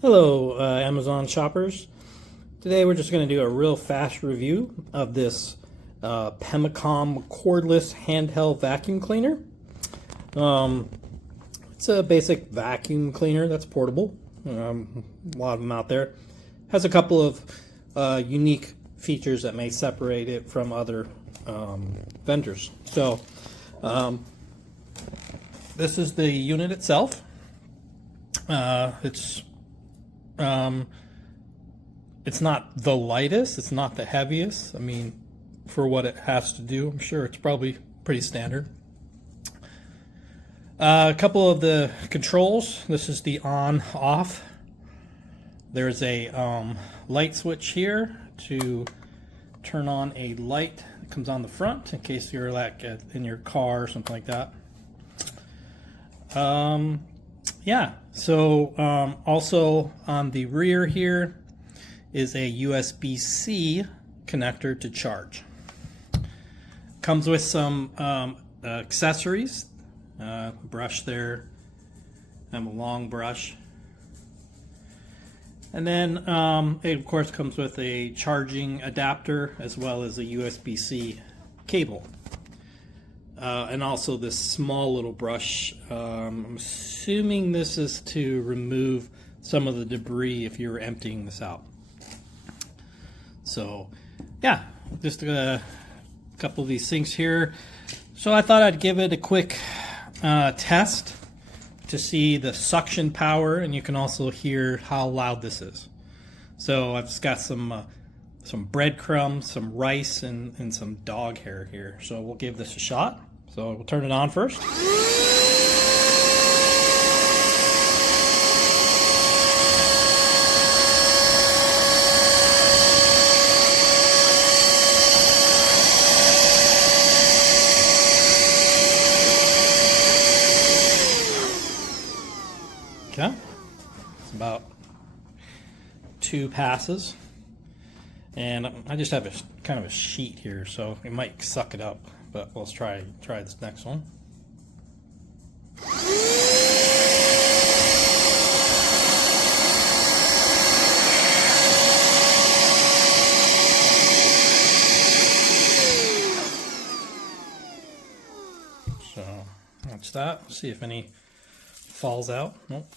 Hello, Amazon shoppers. Today we're just going to do a real fast review of this Pemacom cordless handheld vacuum cleaner. It's a basic vacuum cleaner that's portable. A lot of them out there. Has a couple of unique features that may separate it from other vendors. So this is the unit itself. It's not the lightest, it's not the heaviest. I mean, for what it has to do, I'm sure it's probably pretty standard. A couple of the controls. This is the on off. There's a light switch here to turn on a light that comes on the front in case you're like in your car or something like that. Yeah, so also on the rear here is a USB-C connector to charge. Comes with some accessories, brush there, and a long brush. And then it of course comes with a charging adapter as well as a USB-C cable. And also this small little brush. I'm assuming this is to remove some of the debris if you're emptying this out. So yeah, just a couple of these things here. So I thought I'd give it a quick test to see the suction power, and you can also hear how loud this is. So I've just got some breadcrumbs, some rice, and some dog hair here. So we'll give this a shot. So we'll turn it on first. Okay, it's about 2 passes, and I just have a kind of a sheet here, so it might suck it up. But let's try this next one. So that's that. Let's see if any falls out. Nope.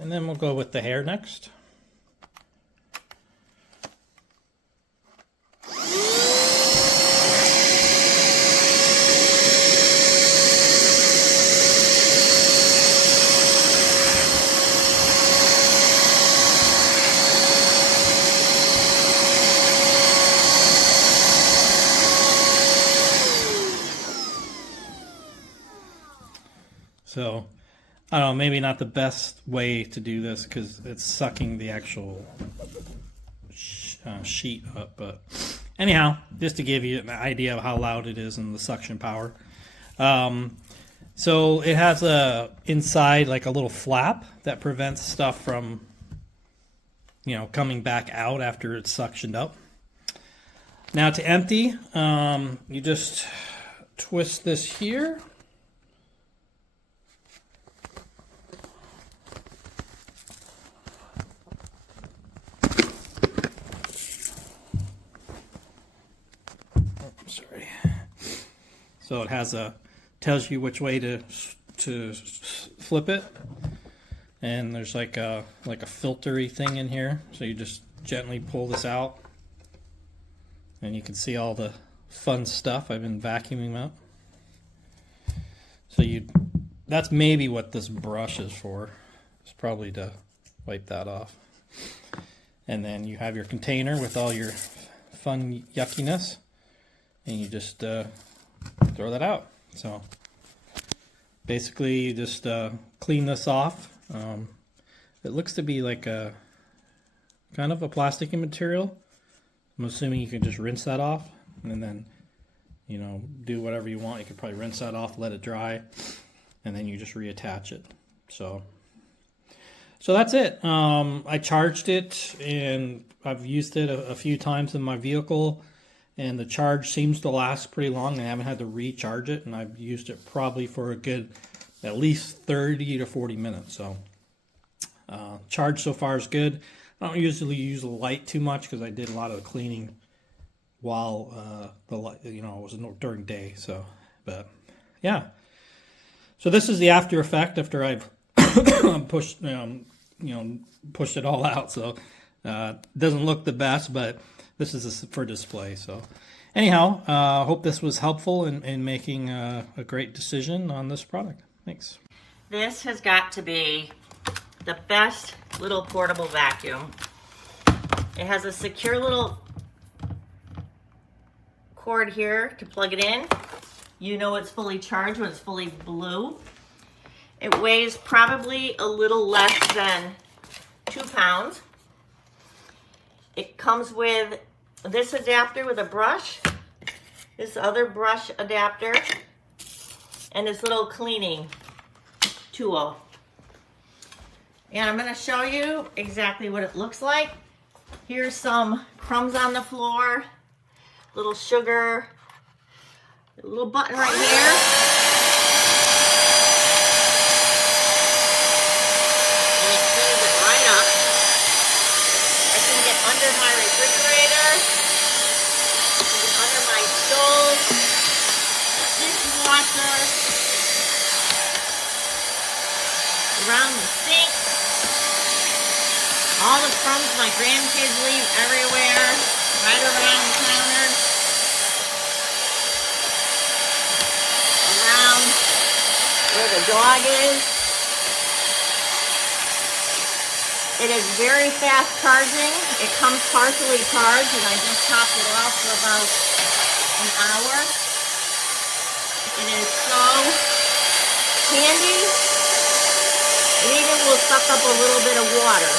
And then we'll go with the hair next. So, I don't know, maybe not the best way to do this because it's sucking the actual sheet up. But anyhow, just to give you an idea of how loud it is and the suction power. So it has inside like a little flap that prevents stuff from, coming back out after it's suctioned up. Now to empty, you just twist this here. Sorry. So it has tells you which way to flip it, and there's like a filtery thing in here. So you just gently pull this out, and you can see all the fun stuff I've been vacuuming up. So that's maybe what this brush is for. It's probably to wipe that off, and then you have your container with all your fun yuckiness. And you just throw that out. So basically you just clean this off. It looks to be like a kind of a plasticky material. I'm assuming you can just rinse that off and then do whatever you want. You could probably rinse that off, let it dry, and then you just reattach it. So that's it. I charged it, and I've used it a few times in my vehicle. And the charge seems to last pretty long. I haven't had to recharge it, and I've used it probably for a good at least 30 to 40 minutes. So Charge so far is good. I don't usually use the light too much because I did a lot of the cleaning while the light, it was during day. So, but yeah. So this is the after effect after I've pushed, pushed it all out. So doesn't look the best, but this is for display. So anyhow, hope this was helpful in making a great decision on this product. Thanks. This has got to be the best little portable vacuum. It has a secure little cord here to plug it in. You know it's fully charged when it's fully blue. It weighs probably a little less than 2 pounds. It comes with this adapter with a brush, this other brush adapter, and this little cleaning tool. And I'm going to show you exactly what it looks like. Here's some crumbs on the floor, little sugar, a little button right here. And it cleans it right up. I can get under my refrigerator, I can get under my stove, dishwasher, around the sink. All the crumbs my grandkids leave everywhere, right around the counter, around where the dog is. It is very fast charging. It comes partially charged, and I just topped it off for about an hour. It is so handy. It even will suck up a little bit of water.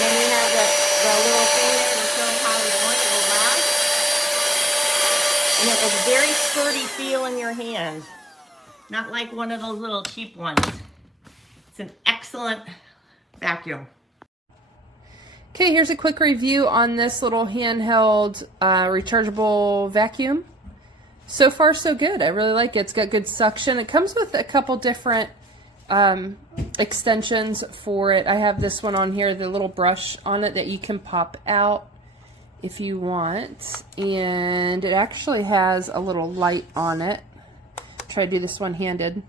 And then you have the little thing there to show how long it will last. And it has a very sturdy feel in your hand. Not like one of those little cheap ones. It's an excellent vacuum. Okay, here's a quick review on this little handheld rechargeable vacuum. So far so good. I really like it. It's got good suction. It comes with a couple different extensions for it. I have this one on here, the little brush on it that you can pop out if you want, and it actually has a little light on it. Try to do this one handed,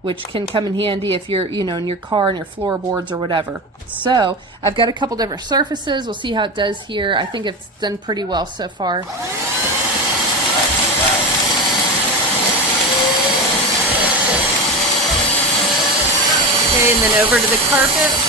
which can come in handy if you're in your car and your floorboards or whatever. So I've got a couple different surfaces. We'll see how it does here. I think it's done pretty well so far. Okay, and then over to the carpet.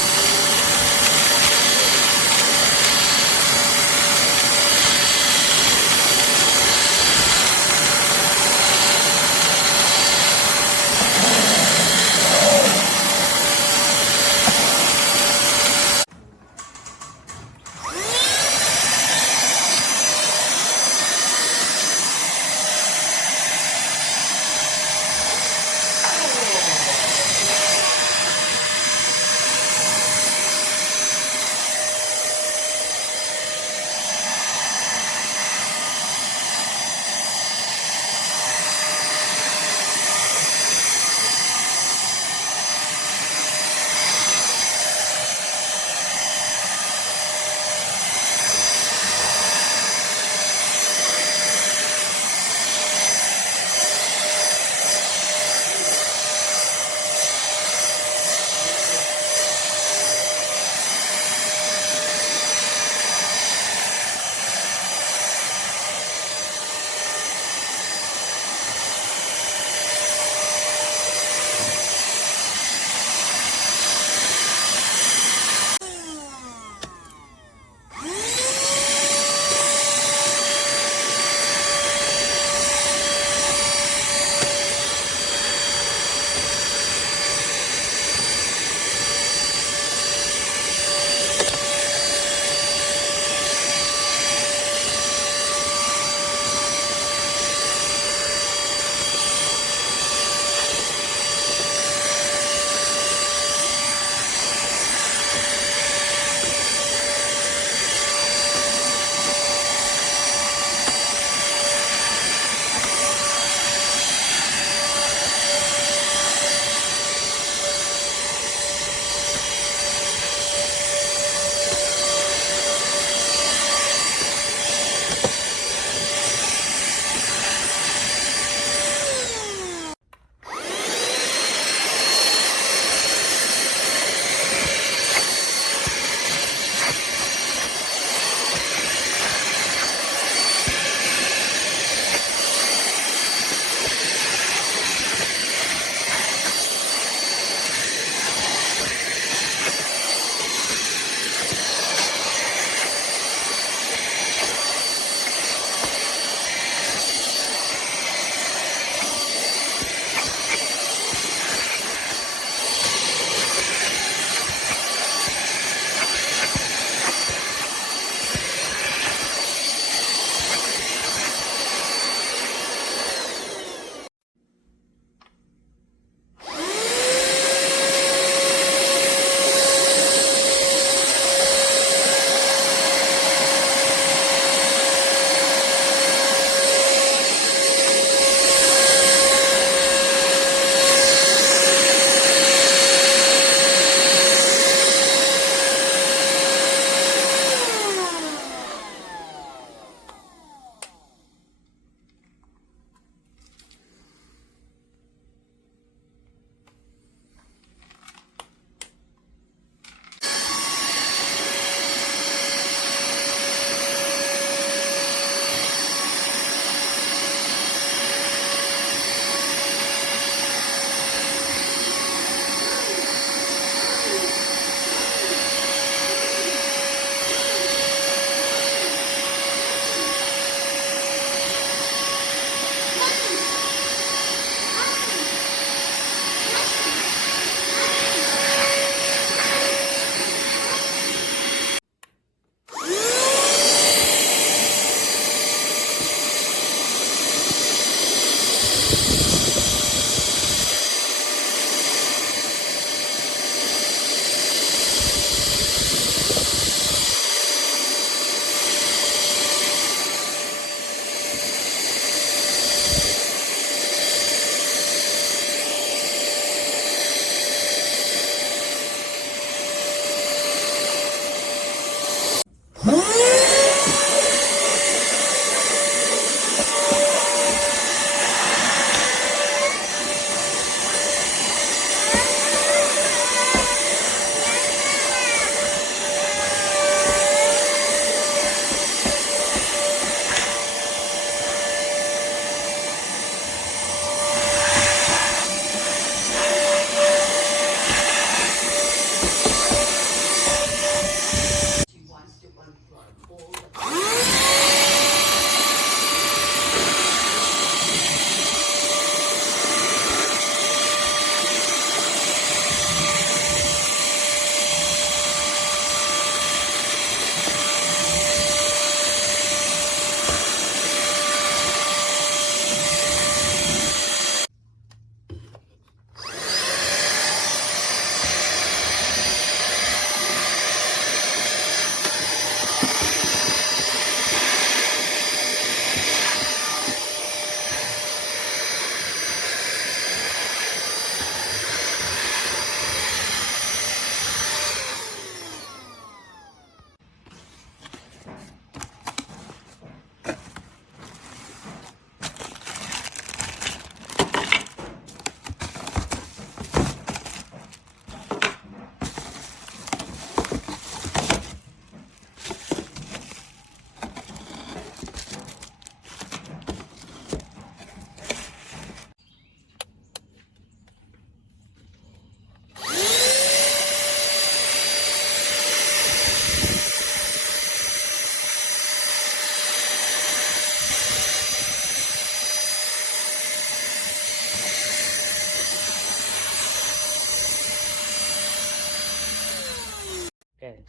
Okay.